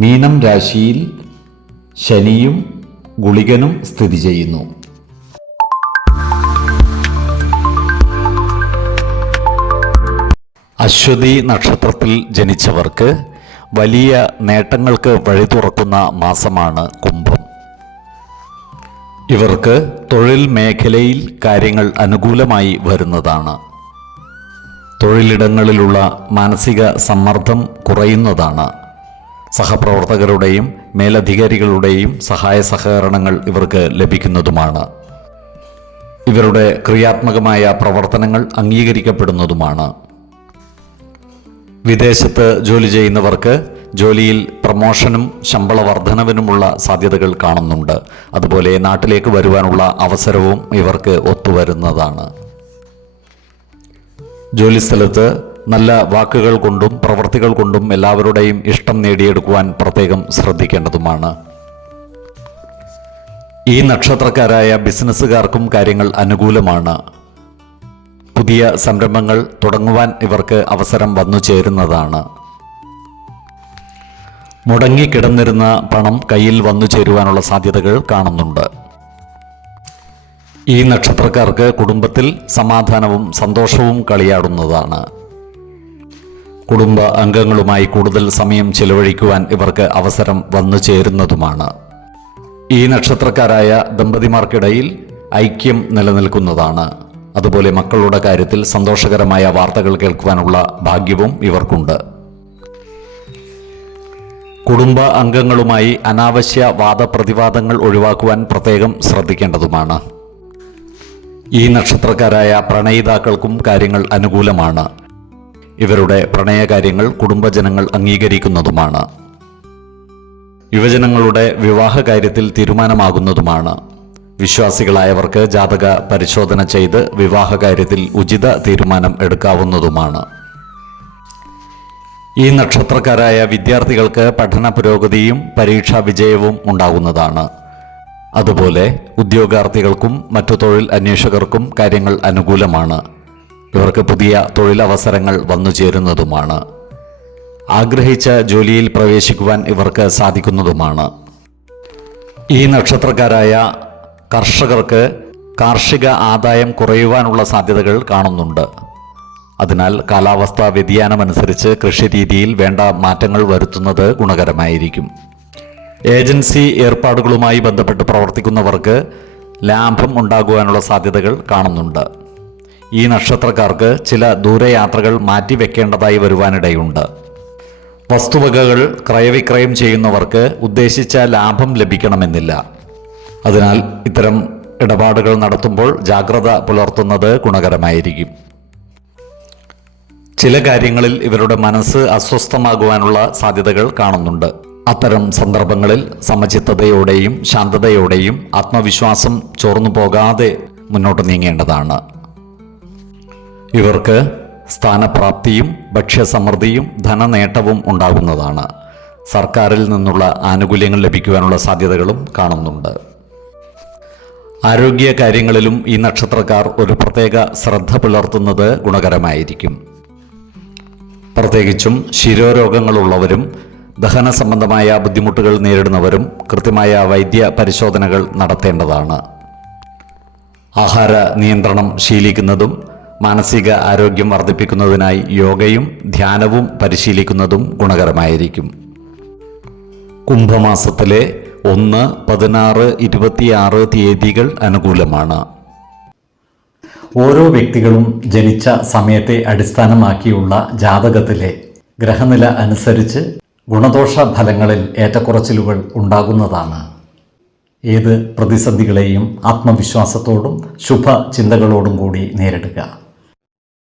മീനം രാശിയിൽ ശനിയും ഗുളികനും സ്ഥിതി ചെയ്യുന്നു. അശ്വതി നക്ഷത്രത്തിൽ ജനിച്ചവർക്ക് വലിയ നേട്ടങ്ങൾക്ക് വഴി തുറക്കുന്ന മാസമാണ് കുംഭം. ഇവർക്ക് തൊഴിൽ മേഖലയിൽ കാര്യങ്ങൾ അനുകൂലമായി വരുന്നതാണ്. തൊഴിലിടങ്ങളിലുള്ള മാനസിക സമ്മർദ്ദം കുറയുന്നതാണ്. സഹപ്രവർത്തകരുടെയും മേലധികാരികളുടെയും സഹായ സഹകരണങ്ങൾ ഇവർക്ക് ലഭിക്കുന്നതുമാണ്. ഇവരുടെ ക്രിയാത്മകമായ പ്രവർത്തനങ്ങൾ അംഗീകരിക്കപ്പെടുന്നതുമാണ്. വിദേശത്ത് ജോലി ചെയ്യുന്നവർക്ക് ജോലിയിൽ പ്രമോഷനും ശമ്പള വർധനവിനുമുള്ള സാധ്യതകൾ കാണുന്നുണ്ട്. അതുപോലെ നാട്ടിലേക്ക് വരുവാനുള്ള അവസരവും ഇവർക്ക് ഒത്തുവരുന്നതാണ്. ജോലിസ്ഥലത്ത് നല്ല വാക്കുകൾ കൊണ്ടും പ്രവൃത്തികൾ കൊണ്ടും എല്ലാവരുടെയും ഇഷ്ടം നേടിയെടുക്കുവാൻ പ്രത്യേകം ശ്രദ്ധിക്കേണ്ടതുമാണ്. ഈ നക്ഷത്രക്കാരായ ബിസിനസ്സുകാർക്കും കാര്യങ്ങൾ അനുകൂലമാണ്. പുതിയ സംരംഭങ്ങൾ തുടങ്ങുവാൻ ഇവർക്ക് അവസരം വന്നു ചേരുന്നതാണ്. മുടങ്ങിക്കിടന്നിരുന്ന പണം കയ്യിൽ വന്നു ചേരുവാനുള്ള സാധ്യതകൾ കാണുന്നുണ്ട്. ഈ നക്ഷത്രക്കാർക്ക് കുടുംബത്തിൽ സമാധാനവും സന്തോഷവും കളിയാടുന്നതാണ്. കുടുംബ അംഗങ്ങളുമായി കൂടുതൽ സമയം ചെലവഴിക്കുവാൻ ഇവർക്ക് അവസരം വന്നു ചേരുന്നതുമാണ്. ഈ നക്ഷത്രക്കാരായ ദമ്പതിമാർക്കിടയിൽ ഐക്യം നിലനിൽക്കുന്നതാണ്. അതുപോലെ മക്കളുടെ കാര്യത്തിൽ സന്തോഷകരമായ വാർത്തകൾ കേൾക്കുവാനുള്ള ഭാഗ്യവും ഇവർക്കുണ്ട്. കുടുംബ അംഗങ്ങളുമായി അനാവശ്യ വാദപ്രതിവാദങ്ങൾ ഒഴിവാക്കുവാൻ പ്രത്യേകം ശ്രദ്ധിക്കേണ്ടതുമാണ്. ഈ നക്ഷത്രക്കാരായ പ്രണയിതാക്കൾക്കും കാര്യങ്ങൾ അനുകൂലമാണ്. ഇവരുടെ പ്രണയകാര്യങ്ങൾ കുടുംബജനങ്ങൾ അംഗീകരിക്കുന്നതുമാണ്. യുവജനങ്ങളുടെ വിവാഹ കാര്യത്തിൽ തീരുമാനമാകുന്നതുമാണ്. വിശ്വാസികളായവർക്ക് ജാതക പരിശോധന ചെയ്ത് വിവാഹ കാര്യത്തിൽ ഉചിത തീരുമാനം എടുക്കാവുന്നതുമാണ്. ഈ നക്ഷത്രക്കാരായ വിദ്യാർത്ഥികൾക്ക് പഠന പുരോഗതിയും പരീക്ഷാ വിജയവും ഉണ്ടാകുന്നതാണ്. അതുപോലെ ഉദ്യോഗാർത്ഥികൾക്കും മറ്റു തൊഴിൽ അന്വേഷകർക്കും കാര്യങ്ങൾ അനുകൂലമാണ്. ഇവർക്ക് പുതിയ തൊഴിലവസരങ്ങൾ വന്നു ചേരുന്നതുമാണ്. ആഗ്രഹിച്ച ജോലിയിൽ പ്രവേശിക്കുവാൻ ഇവർക്ക് സാധിക്കുന്നതുമാണ്. ഈ നക്ഷത്രക്കാരായ കർഷകർക്ക് കാർഷിക ആദായം കുറയുവാനുള്ള സാധ്യതകൾ കാണുന്നുണ്ട്. അതിനാൽ കാലാവസ്ഥാ വ്യതിയാനമനുസരിച്ച് കൃഷിരീതിയിൽ വേണ്ട മാറ്റങ്ങൾ വരുത്തുന്നത് ഗുണകരമായിരിക്കും. ഏജൻസി ഏർപ്പാടുകളുമായി ബന്ധപ്പെട്ട് പ്രവർത്തിക്കുന്നവർക്ക് ലാഭം ഉണ്ടാകുവാനുള്ള സാധ്യതകൾ കാണുന്നുണ്ട്. ഈ നക്ഷത്രക്കാർക്ക് ചില ദൂരയാത്രകൾ മാറ്റിവെക്കേണ്ടതായി വരുവാനിടയുണ്ട്. വസ്തുവകകൾ ക്രയവിക്രയം ചെയ്യുന്നവർക്ക് ഉദ്ദേശിച്ച ലാഭം ലഭിക്കണമെന്നില്ല. അതിനാൽ ഇത്തരം ഇടപാടുകൾ നടത്തുമ്പോൾ ജാഗ്രത പുലർത്തുന്നത് ഗുണകരമായിരിക്കും. ചില കാര്യങ്ങളിൽ ഇവരുടെ മനസ്സ് അസ്വസ്ഥമാകുവാനുള്ള സാധ്യതകൾ കാണുന്നുണ്ട്. അത്തരം സന്ദർഭങ്ങളിൽ സമചിത്തതയോടെയും ശാന്തതയോടെയും ആത്മവിശ്വാസം ചോർന്നു പോകാതെ മുന്നോട്ട് നീങ്ങേണ്ടതാണ്. ഇവർക്ക് സ്ഥാനപ്രാപ്തിയും ഭക്ഷ്യസമൃദ്ധിയും ധനനേട്ടവും ഉണ്ടാകുന്നതാണ്. സർക്കാരിൽ നിന്നുള്ള ആനുകൂല്യങ്ങൾ ലഭിക്കുവാനുള്ള സാധ്യതകളും കാണുന്നുണ്ട്. ആരോഗ്യ കാര്യങ്ങളിലും ഈ നക്ഷത്രക്കാർ ഒരു പ്രത്യേക ശ്രദ്ധ പുലർത്തുന്നത് ഗുണകരമായിരിക്കും. പ്രത്യേകിച്ചും ശിരോരോഗങ്ങളുള്ളവരും ദഹന സംബന്ധമായ ബുദ്ധിമുട്ടുകൾ നേരിടുന്നവരും കൃത്യമായ വൈദ്യ പരിശോധനകൾ നടത്തേണ്ടതാണ്. ആഹാര നിയന്ത്രണം ശീലിക്കുന്നതും മാനസിക ആരോഗ്യം വർദ്ധിപ്പിക്കുന്നതിനായി യോഗയും ധ്യാനവും പരിശീലിക്കുന്നതും ഗുണകരമായിരിക്കും. കുംഭമാസത്തിലെ ഒന്ന് പതിനാറ് ഇരുപത്തിയാറ് തീയതികൾ അനുകൂലമാണ്. ഓരോ വ്യക്തികളും ജനിച്ച സമയത്തെ അടിസ്ഥാനമാക്കിയുള്ള ജാതകത്തിലെ ഗ്രഹനില അനുസരിച്ച് ഗുണദോഷ ഫലങ്ങളിൽ ഏറ്റക്കുറച്ചിലുകൾ ഉണ്ടാകുന്നതാണ്. ഏത് പ്രതിസന്ധികളെയും ആത്മവിശ്വാസത്തോടും ശുഭ ചിന്തകളോടും കൂടി നേരിടുക.